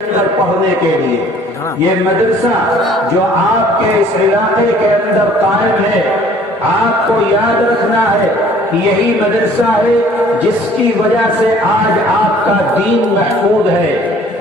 پڑھنے کے لیے یہ مدرسہ جو آپ کے اس علاقے کے اندر قائم ہے، آپ کو یاد رکھنا ہے یہی مدرسہ ہے جس کی وجہ سے آج آپ کا دین محفوظ ہے،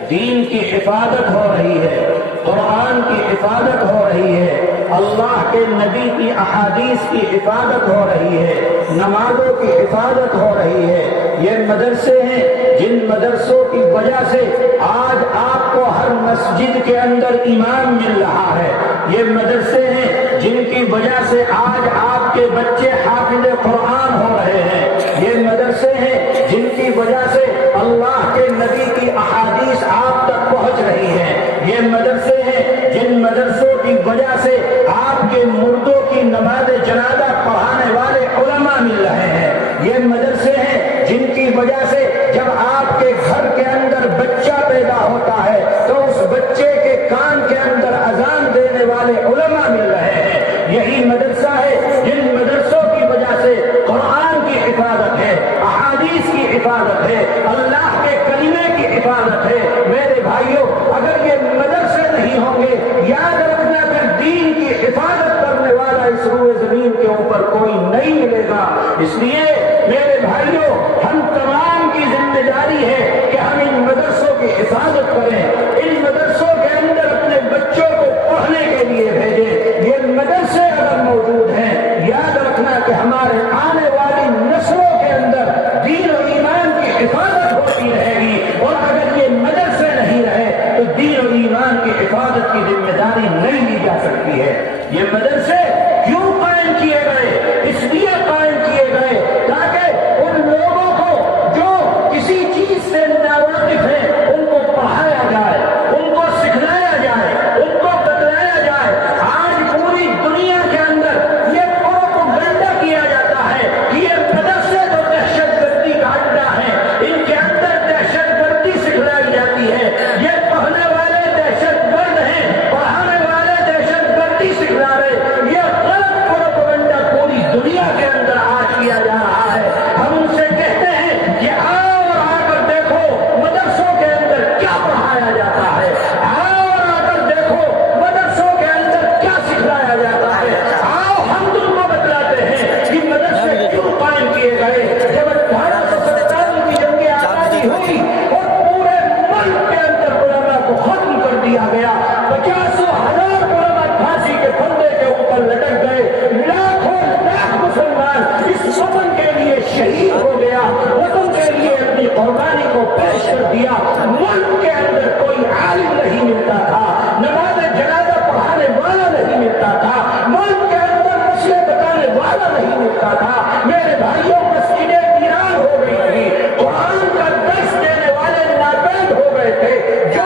دین کی حفاظت ہو رہی ہے، قرآن کی حفاظت ہو رہی ہے، اللہ کے نبی کی احادیث کی حفاظت ہو رہی ہے، نمازوں کی حفاظت ہو رہی ہے۔ یہ مدرسے ہیں جن مدرسوں کی وجہ سے آج آپ کو ہر مسجد کے اندر امام مل رہا ہے، یہ مدرسے ہیں جن کی وجہ سے آج آپ کے بچے حافظ قرآن ہو رہے ہیں، یہ مدرسے ہیں جن کی وجہ سے اللہ کے نبی کی احادیث آپ تک پہنچ رہی ہے، یہ مدرسے ہیں جن مدرسوں کی وجہ سے آپ کے مردوں کی نماز جنازہ پڑھانے والے علماء مل رہے ہیں، یہ مدرسے ہیں جن کی وجہ سے جب آپ کے گھر کے اندر بچہ پیدا ہوتا ہے تو اس بچے کے کان کے اندر اذان دینے والے علماء مل رہے ہیں، یہی مدرسہ ہے جن مدرسوں کی وجہ سے قرآن کی حفاظت ہے، احادیث کی حفاظت ہے، اللہ کے کلمے کی حفاظت ہے۔ میرے بھائیوں، اگر یہ مدرسے نہیں ہوں گے، یاد رکھنا کہ دین کی حفاظت کرنے والا اس روئے زمین کے اوپر کوئی نہیں ملے گا۔ اس لیے میرے بھائیوں، ہم تمام کی ذمہ داری ہے کہ ہم ان مدرسوں کی حفاظت کریں، ان مدرسوں کے اندر اپنے بچوں کو پڑھنے کے لیے بھیجیں۔ یہ مدرسے اگر موجود ہیں، یاد رکھنا کہ ہمارے آنے والی نسلوں کے اندر دین و ایمان کی حفاظت ہوتی رہے گی، اور اگر یہ مدرسے نہیں رہے تو دین و ایمان کی حفاظت کی ذمہ داری نہیں لی جا سکتی ہے۔ یہ مدرسے کیوں قائم کیے گئے؟ اس لیے قائم کیے گئے تاکہ ان لوگوں کو جو کسی چیز سے ناواقف ہیں ان کو پڑھایا جائے، ان کو سکھلایا جائے، ان کو بتلایا جائے۔ آج پوری دنیا کے اندر یہ پروپیگنڈا کیا جاتا ہے کہ یہ مدرسے تو دہشت گردی کا اڈا ہے، ان کے اندر دہشت گردی سکھلائی جاتی ہے، یہ پڑھنے والے دہشت گرد ہیں، پڑھانے والے دہشت گردی سکھلا رہے۔ یہ غلط پروپیگنڈا پوری دنیا کے اندر آج کیا جا رہا ہے۔ ہم ان سے کہتے ہیں کہ آؤ اور آ کر دیکھو مدرسوں کے اندر کیا پڑھایا جاتا ہے، آؤ اور آ کر دیکھو مدرسوں کے اندر کیا سکھلایا جاتا ہے، آؤ ہم تم کو بتلاتے ہیں کہ مدرسے کیوں قائم کیے گئے۔ جب 1857 کی جنگ آزادی ہوئی اور پورے ملک کے اندر علماء کو ختم کر دیا گیا، 50,000 علماء پھانسی کے پھندے کے اوپر لٹک گئے، لاکھوں لاکھ مسلمان اس وطن کے لیے شہید ہو گیا، وطن کے لیے اپنی قربانی کو پیش کر دیا۔ ملک کے اندر کوئی عالم نہیں ملتا تھا، نماز جنازہ پڑھانے والا نہیں ملتا تھا، ملک کے اندر مسئلے بتانے والا نہیں ملتا تھا۔ میرے بھائیوں، مسجدیں ویران ہو گئی تھی، قرآن کا درس دینے والے ناپید ہو گئے تھے۔ جو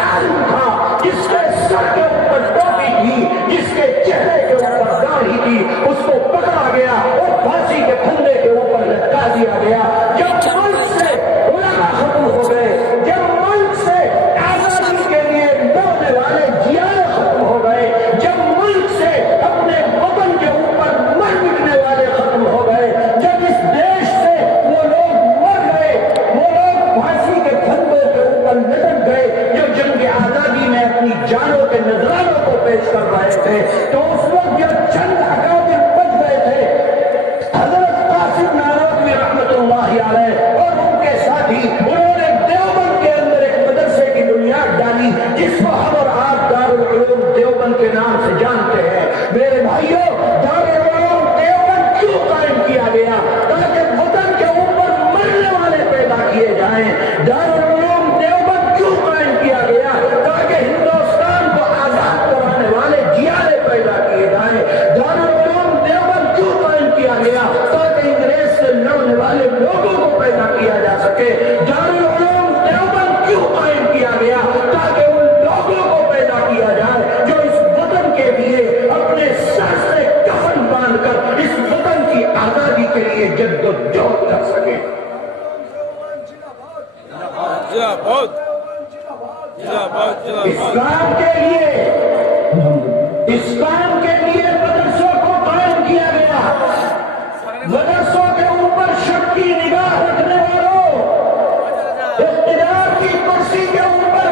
عالم تھا، جس کے سر کے اوپر ٹوپی تھی، جس کے چہرے کے اوپر داڑھی تھی، اس کو پکڑا گیا اور پھانسی کے پھندے کے اوپر لٹکا دیا گیا۔ جب ملک سے علماء ختم ہو گئے، جب ملک سے آزادی کے لیے لڑنے والے جیاں ختم ہو گئے، جب ملک سے اپنے وطن کے اوپر مر مٹنے والے ختم ہو گئے، جب اس دیش سے وہ لوگ مر گئے، وہ لوگ پھانسی کے پھندے کے اوپر لٹک گئے جو جنگ آزادی میں اپنی جانوں کے نذرانوں کو پیش کر رہے تھے، تو اس وقت جب چند اکابر بچ گئے تھے، حضرت قاسم نانوتوی رحمت اللہ علیہ اور ان کے ساتھی، انہوں نے دیوبند کے اندر ایک مدرسے کی بنیاد ڈالی جس کو ہم اور آپ دارالعلوم دیوبند کے نام سے جانتے ہیں۔ میرے بھائیوں، دارالعلوم دیوبند کیوں قائم کیا گیا؟ تاکہ وطن کے اوپر مرنے والے پیدا کیے جائیں۔ دارالعلوم دیوبند کیوں قائم کیا گیا؟ تاکہ ہندوستان کو آزاد کرانے والے جیالے پیدا کیے جائیں۔ دارالعلوم دیوبند کیوں قائم کیا گیا؟ تاکہ انگریز سے لڑنے والے لوگوں کو پیدا کیا جا سکے۔ دارالعلوم دیوبند کیوں قائم کیا گیا؟ تاکہ ان لوگوں کو پیدا کیا جائے جو اس وطن کے لیے اپنے سر سے کفن باندھ کر اس وطن کی آزادی کے لیے جد و جہد کر سکے۔ اسلام کے لیے مدرسوں کو قائم کیا گیا۔ مدرسوں کے اوپر شک کی نگاہ رکھنے والوں، اقتدار کی کرسی کے اوپر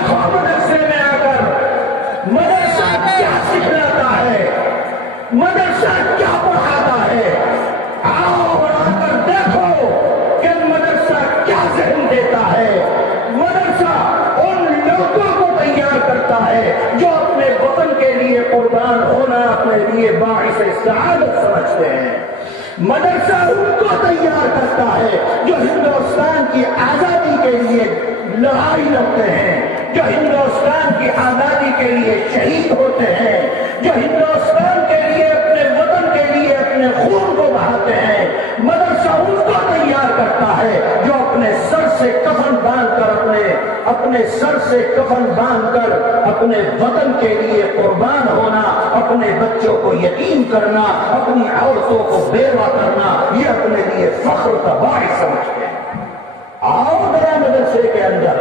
دیکھو مدرسے میں آ کر مدرسہ کیا سکھلاتا ہے، مدرسہ کیا پڑھاتا ہے۔ آؤ اور آ کر دیکھو کہ مدرسہ کیا ذہن دیتا ہے۔ مدرسہ ان لوگوں کو تیار کرتا ہے جو اپنے وطن کے لیے قربان ہونا اپنے لیے باعث سعادت سمجھتے ہیں۔ مدرسہ ان کو تیار کرتا ہے جو ہندوستان کی آزادی کے لیے لڑائی لڑتے ہیں، جو ہندوستان کی آزادی کے لیے شہید ہوتے ہیں، جو ہندوستان کے لیے اپنے وطن کے لیے اپنے خون کو بہاتے ہیں۔ مدرسہ ان کو تیار کرتا ہے جو اپنے سر سے کفن باندھ کر اپنے سر سے کفن باندھ کر اپنے وطن کے لیے قربان ہونا، اپنے بچوں کو یتیم کرنا، اپنی عورتوں کو بیوہ کرنا، یہ اپنے لیے فخر کا باعث سمجھتے ہیں۔ آؤ ذرا مدرسے کے اندر،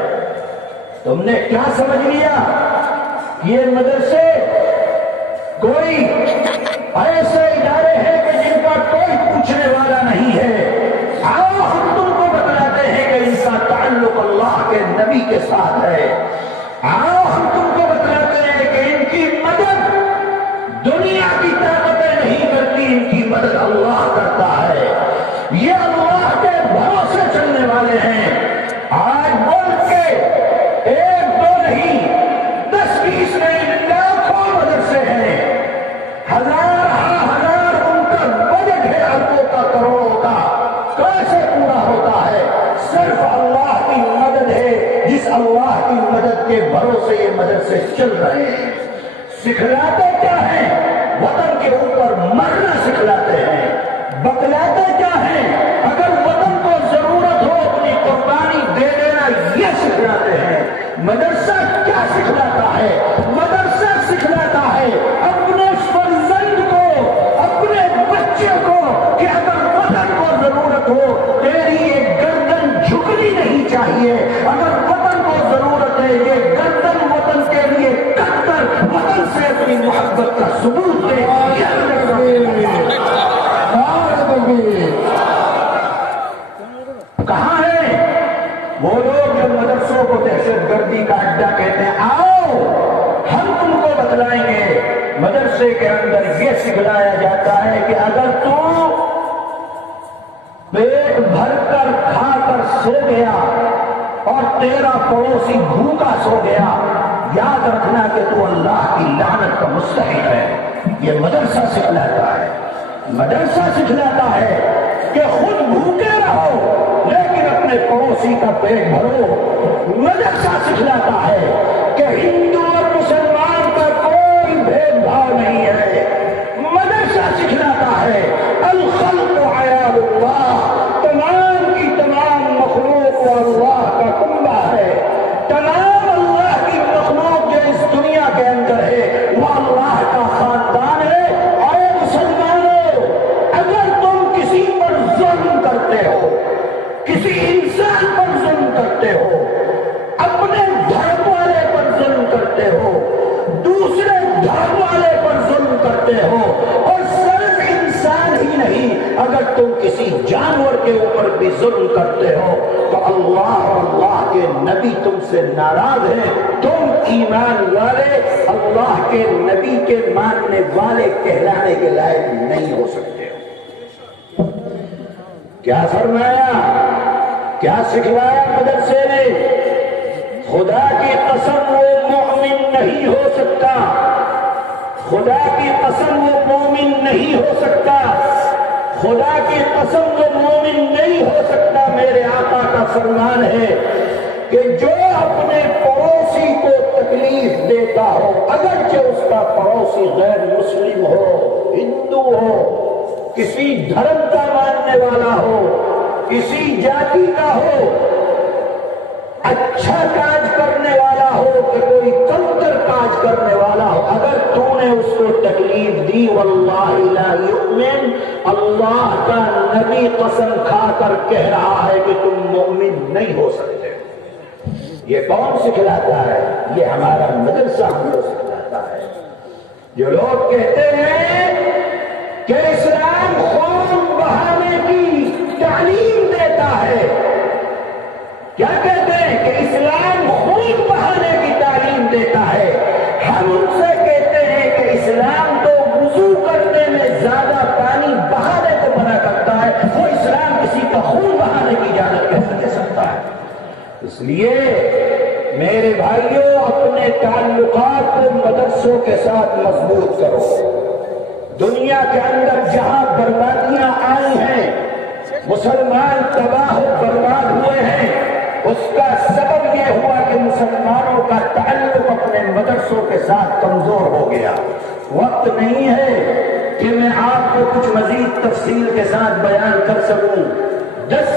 تم نے کیا سمجھ لیا؟ یہ مدرسے کوئی ایسے ادارے ہیں کہ جن کا کوئی پوچھنے والا نہیں ہے۔ آؤ ہم تم کو بتلاتے ہیں کہ ان کا تعلق اللہ کے نبی کے ساتھ ہے۔ آؤ ہم تم کو بتلاتے ہیں کہ ان کی مدد دنیا کی طاقتیں نہیں کرتی، ان کی مدد اللہ کرتا ہے۔ یہ اللہ کے بھروسے چلنے والے ہیں۔ آج ملک کے ایک دو نہیں، 10-20 نہیں، لاکھوں مدرسے ہیں، ہزار ان کا بجٹ ہے اربوں کا، کروڑوں کا، کیسے پورا ہوتا ہے؟ صرف اللہ کی مدد ہے، جس اللہ کی مدد کے بھروسے یہ مدرسے چل رہے ہیں۔ سکھلاتے کیا ہیں؟ وطن کے اوپر مرنا سکھلاتے ہیں۔ بتلاتے کیا ہیں؟ اگر وطن کو ضرورت ہو اپنی قربانی دے دینا، یہ سکھلاتے ہیں۔ مدرسہ کیا سکھلاتا ہے؟ مدرسہ سکھلاتا ہے اپنے فرزند کو، اپنے بچے کو، کہ اگر وطن کو ضرورت ہو تیری یہ گردن جھکنی نہیں چاہیے۔ اگر وطن کو ضرورت ہے یہ گردن وطن کے لیے کٹ کر وطن سے اپنی محبت کا ثبوت دے۔ کہاں ہیں وہ لوگ جو مدرسوں کو دہشت گردی کا اڈا کہتے ہیں؟ آؤ ہم تم کو بتلائیں گے۔ مدرسے کے اندر یہ سکھلایا جاتا ہے کہ اگر تو پیٹ بھر کر کھا کر سو گیا اور تیرا پڑوسی بھوکا سو گیا، یاد رکھنا کہ تو اللہ کی لعنت کا مستحق ہے۔ یہ مدرسہ سکھلاتا ہے۔ مدرسہ سکھلاتا ہے کہ خود بھوکے رہو لیکن اپنے پڑوسی کا پیٹ بھرو۔ مدرسہ سکھلاتا ہے کہ ہندو اور مسلمان کا کوئی بھید بھاؤ نہیں ہے۔ مدرسہ سکھلاتا ہے الخلق عیال اللہ، تمام کی تمام مخلوق اللہ کا کنبہ ہے۔ تمام اللہ کی مخلوق جو اس دنیا کے اندر ہے وہ اللہ کا خاندان ہے۔ اور مسلمانوں، اگر تم کسی پر ظلم کرتے ہو، کسی انسان پر ظلم کرتے ہو، اپنے دھرم والے پر ظلم کرتے ہو، دوسرے دھرم والے پر ظلم کرتے ہو، اور صرف انسان ہی نہیں، اگر تم کسی جانور کے اوپر بھی ظلم کرتے ہو تو اللہ اور اللہ کے نبی تم سے ناراض ہیں۔ تم ایمان والے اللہ کے نبی کے ماننے والے کہلانے کے لائق نہیں ہو سکتے ہو۔ کیا فرمایا؟ کیا سکھلایا مدرسے نے؟ خدا کی قسم وہ مومن نہیں ہو سکتا، خدا کی قسم وہ مومن نہیں ہو سکتا، خدا کی قسم وہ مومن نہیں ہو سکتا۔ میرے آقا کا فرمان ہے کہ جو اپنے پڑوسی کو تکلیف دیتا ہو، اگرچہ اس کا پڑوسی غیر مسلم ہو، ہندو ہو، کسی دھرم کا ماننے والا ہو، کسی جاتی کا ہو، اچھا کاج کرنے والا ہو کہ کوئی کمتر کاج کرنے والا ہو، اگر تو نے اس کو تکلیف دی، واللہ لا یؤمن، اللہ کا نبی قسم کھا کر کہہ رہا ہے کہ تم مومن نہیں ہو سکتے۔ یہ کون سکھلاتا ہے؟ یہ ہمارا مدرسہ ہم کو سکھلاتا ہے۔ جو لوگ کہتے ہیں کہ اسلام خون بہانے کی تعلیم دیتا ہے، کیا کہتے ہیں کہ اسلام خون بہانے کی میرے بھائیوں اپنے تعلقات کو مدرسوں کے ساتھ مضبوط کرو. دنیا کے اندر جہاں بربادیاں آئی ہیں، مسلمان تباہ و برباد ہوئے ہیں، اس کا سبب یہ ہوا کہ مسلمانوں کا تعلق اپنے مدرسوں کے ساتھ کمزور ہو گیا. وقت نہیں ہے کہ میں آپ کو کچھ مزید تفصیل کے ساتھ بیان کر سکوں. 10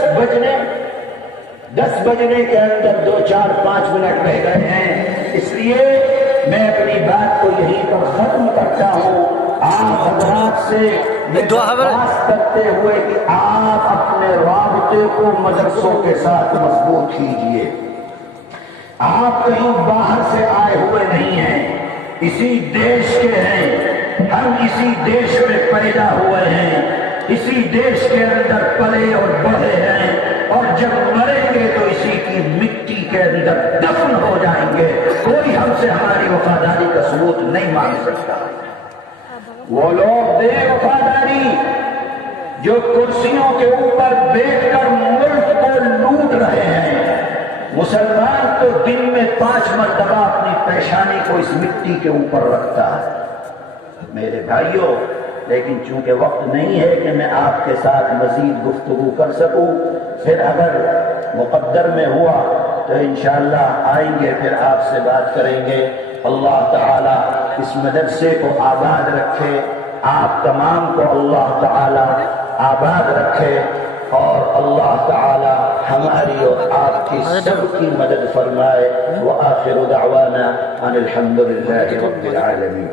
بجنے کے اندر 2 4 5 منٹ رہ گئے ہیں، اس لیے میں اپنی بات کو یہیں پر ختم کرتا ہوں. آپ حضرات سے درخواست کرتے ہوئے کہ آپ اپنے رابطے کو مدرسوں کے ساتھ مضبوط کیجیے. آپ کہیں باہر سے آئے ہوئے نہیں ہیں، اسی دیش کے ہیں. ہم اسی دیش میں پیدا ہوئے ہیں، اسی دیش کے اندر پلے اور بڑھے ہیں، اور جب مریں گے تو اسی کی مٹی کے اندر دفن ہو جائیں گے. کوئی ہم سے ہماری وفاداری کا ثبوت نہیں مانگ سکتا. وہ لوگ بے وفاداری جو کرسیوں کے اوپر بیٹھ کر ملک کو لوٹ رہے ہیں، مسلمان تو دن میں 5 مرتبہ اپنی پیشانی کو اس مٹی کے اوپر رکھتا ہے. میرے بھائیوں، لیکن چونکہ وقت نہیں ہے کہ میں آپ کے ساتھ مزید گفتگو کر سکوں، پھر اگر مقدر میں ہوا تو انشاءاللہ آئیں گے، پھر آپ سے بات کریں گے. اللہ تعالی اس مدرسے کو آباد رکھے، آپ تمام کو اللہ تعالی آباد رکھے، اور اللہ تعالی ہماری اور آپ کی سب کی مدد فرمائے. وآخر دعوانا ان الحمد للہ رب العالمین.